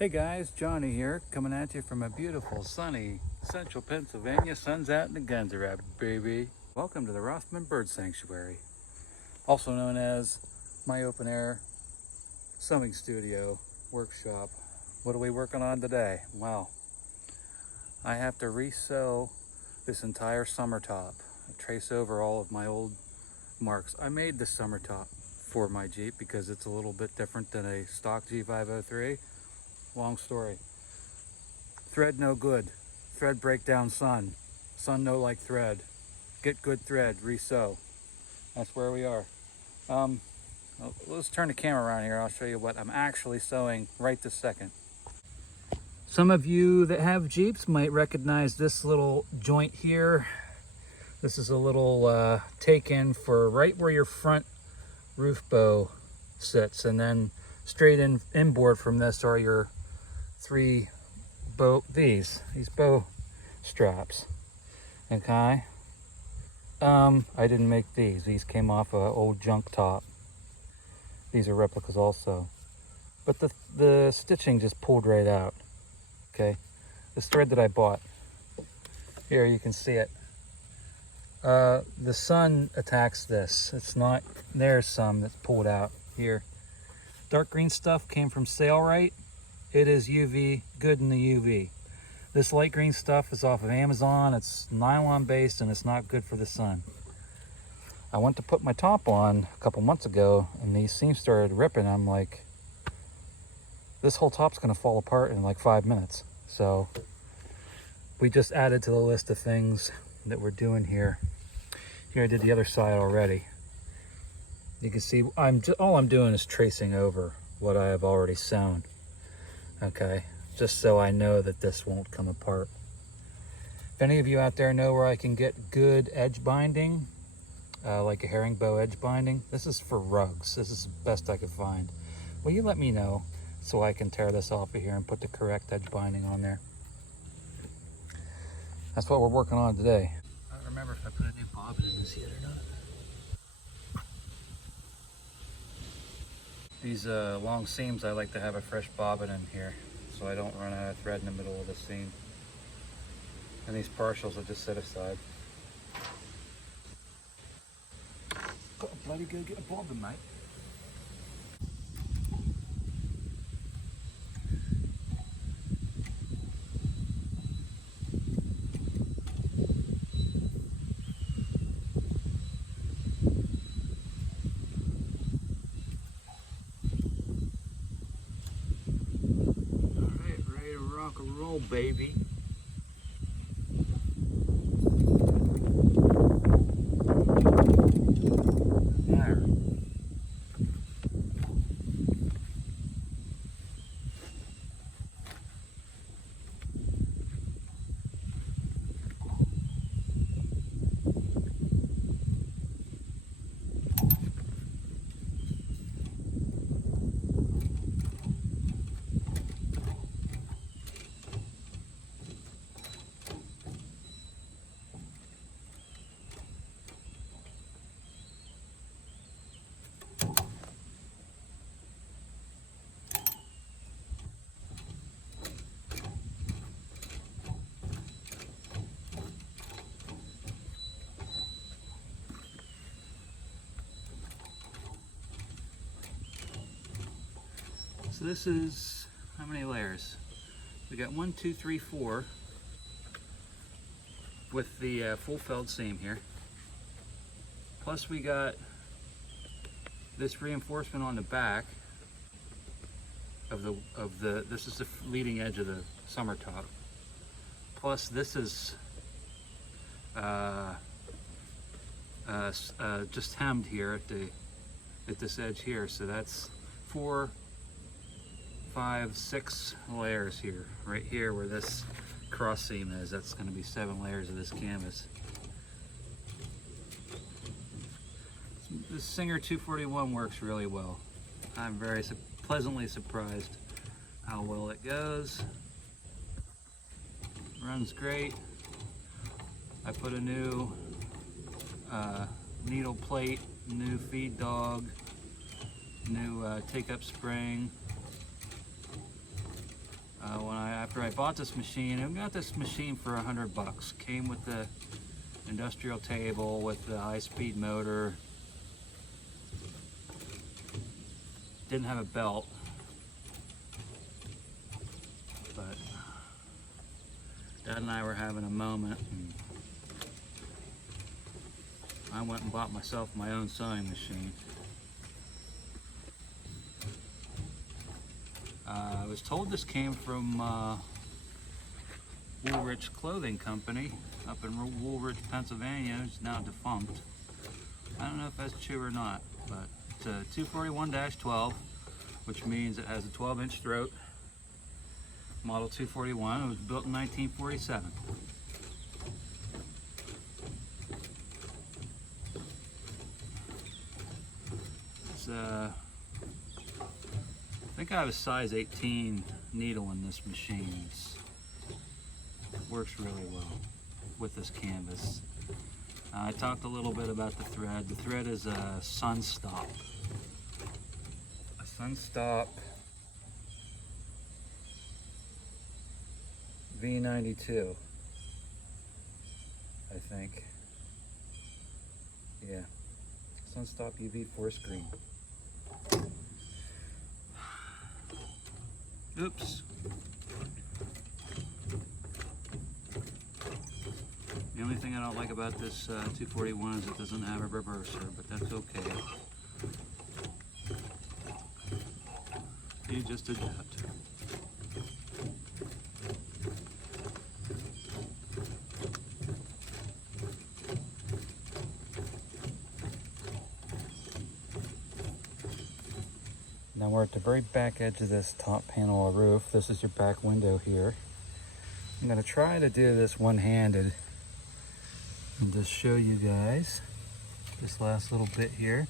Hey guys, Johnny here, coming at you from a beautiful, sunny central Pennsylvania. Sun's out in the guns are out, baby. Welcome to the Rothman Bird Sanctuary, also known as my open air sewing studio workshop. What are we working on today? Well, I have to resew this entire summer top. I trace over all of my old marks. I made this summer top for my Jeep because it's a little bit different than a stock G503. Long story. Thread no good. Thread breakdown sun. Sun no like thread. Get good thread, resew. That's where we are. Let's turn the camera around here. I'll show you what I'm actually sewing right this second. Some of you that have Jeeps might recognize this little joint here. This is a little take-in for right where your front roof bow sits, and then straight inboard from this are your three these bow straps. Okay. I didn't make these came off a old junk top. These are replicas also, but the stitching just pulled right out. Okay, this thread that I bought here, you can see it. The sun attacks this. It's not, there's some that's pulled out here. Dark green stuff came from Sailrite. It is UV, good in the UV. This light green stuff is off of Amazon. It's nylon based and it's not good for the sun. I went to put my top on a couple months ago and these seams started ripping. I'm like, this whole top's gonna fall apart in like 5 minutes. So we just added to the list of things that we're doing here. Here I did the other side already. You can see all I'm doing is tracing over what I have already sewn. Okay, just so I know that this won't come apart. If any of you out there know where I can get good edge binding, like a herringbow edge binding, this is for rugs. This is the best I could find. Will you let me know so I can tear this off of here and put the correct edge binding on there? That's what we're working on today. I don't remember if I put a new bobbin in this yet or not. These long seams, I like to have a fresh bobbin in here so I don't run out of thread in the middle of the seam. And these partials will just set aside. Gotta bloody go get a bobbin, mate. Alright, ready to rock and roll, baby. There. So this is, how many layers? We got 1, 2, 3, 4 with the full felled seam here. Plus we got this reinforcement on the back of the this is the leading edge of the summer top. Plus this is just hemmed here at this edge here. So that's 4, 5, 6 layers here. Right here where this cross seam is, that's going to be 7 layers of this canvas. This Singer 241 works really well. I'm very pleasantly surprised how well it goes. Runs great. I put a new needle plate, new feed dog, new take-up spring. After I bought this machine, I got this machine for $100. Came with the industrial table with the high-speed motor. Didn't have a belt, but Dad and I were having a moment, and I went and bought myself my own sewing machine. I was told this came from Woolrich Clothing Company up in Woolrich, Pennsylvania. It's now defunct. I don't know if that's true or not, but it's a 241-12, which means it has a 12-inch throat. Model 241. It was built in 1947. It's I think I have a size 18 needle in this machine. It works really well with this canvas. I talked a little bit about the thread. The thread is a Sunstop. A Sunstop V92, I think. Yeah, Sunstop UV Force Green. Oops. The only thing I don't like about this 241 is it doesn't have a reverser, but that's okay. You just adapt. Now we're at the very back edge of this top panel of roof. This is your back window here. I'm going to try to do this one-handed and just show you guys this last little bit here.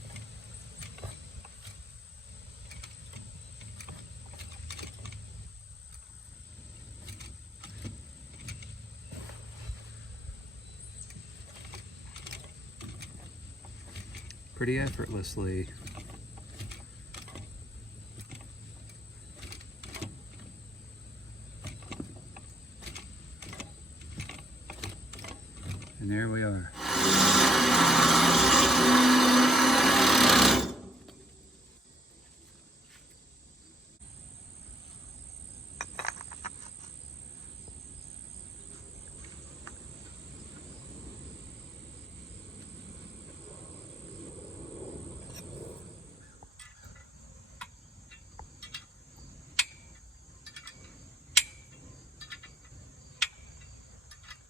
Pretty effortlessly. And there we are.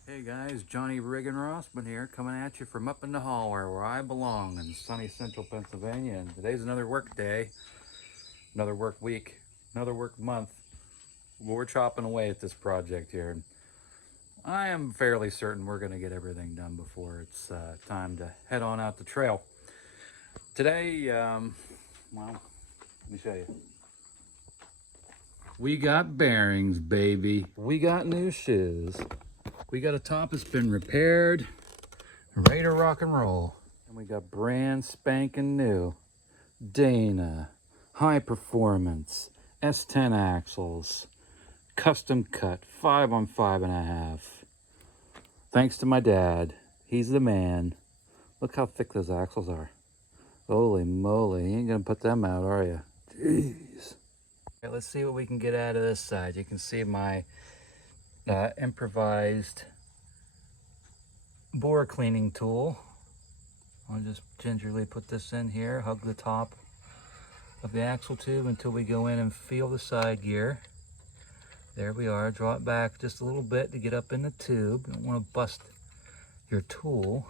Hey guys, Johnny Riggin Rossman here, coming at you from up in the holler where I belong in sunny central Pennsylvania. And today's another work day, another work week, another work month. We're chopping away at this project here. I am fairly certain we're going to get everything done before it's time to head on out the trail. Today, well, let me show you. We got bearings, baby. We got new shoes. We got a top that's been repaired, ready to rock and roll. And we got brand spanking new Dana high performance S10 axles, custom cut 5 on 5.5. Thanks to my dad, he's the man. Look how thick those axles are. Holy moly, you ain't gonna put them out, are you? Jeez. Okay, let's see what we can get out of this side. You can see my improvised bore cleaning tool. I'll just gingerly put this in here, hug the top of the axle tube until we go in and feel the side gear. There we are. Draw it back just a little bit to get up in the tube. You don't want to bust your tool.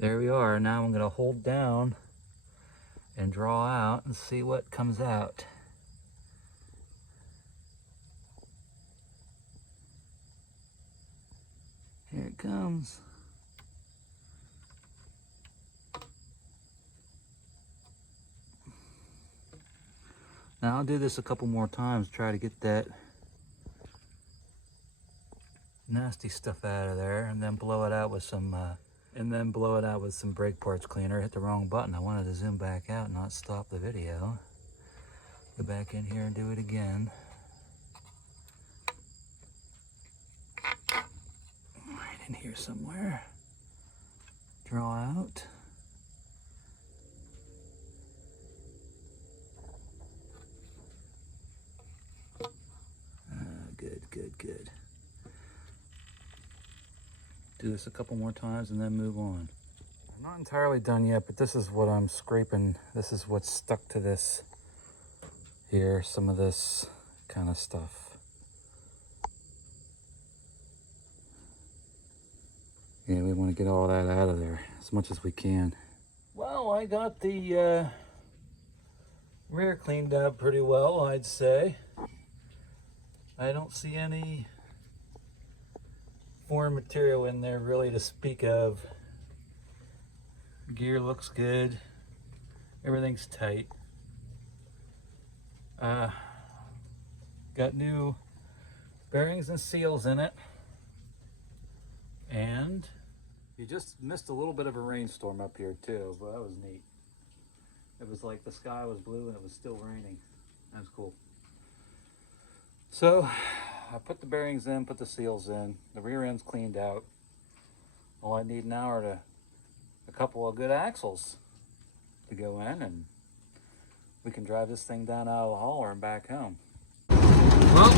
There we are. Now I'm going to hold down and draw out and see what comes out. Here it comes. Now I'll do this a couple more times, try to get that nasty stuff out of there, and then blow it out with some brake parts cleaner. Hit the wrong button. I wanted to zoom back out and not stop the video. Go back in here and do it again. here somewhere. Draw out. Good, good, good. Do this a couple more times and then move on. I'm not entirely done yet, but this is what I'm scraping. This is what's stuck to this here, some of this kind of stuff. Yeah, we want to get all that out of there as much as we can. Well, I got the rear cleaned up pretty well, I'd say. I don't see any foreign material in there really to speak of. Gear looks good. Everything's tight. Got new bearings and seals in it. And you just missed a little bit of a rainstorm up here too, but that was neat. It was like the sky was blue and it was still raining. That was cool. So I put the bearings in, put the seals in, the rear end's cleaned out. All I need now are a couple of good axles to go in, and we can drive this thing down out of the hauler and back home. Well,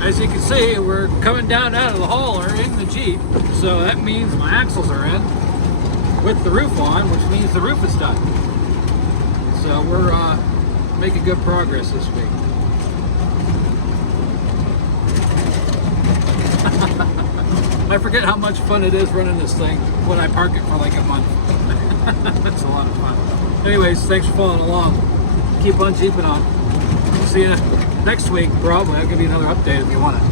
as you can see, we're coming down out of the hauler in the Jeep, so that means my axles are in with the roof on, which means the roof is done. So we're making good progress this week. I forget how much fun it is running this thing when I park it for like a month. That's a lot of fun. Anyways, thanks for following along. Keep on jeeping on. See you next week, probably. I'll give you another update if you want it.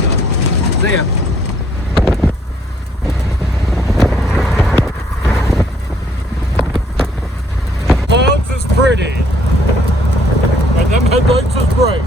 So, see ya. Clouds is pretty, and them headlights is bright.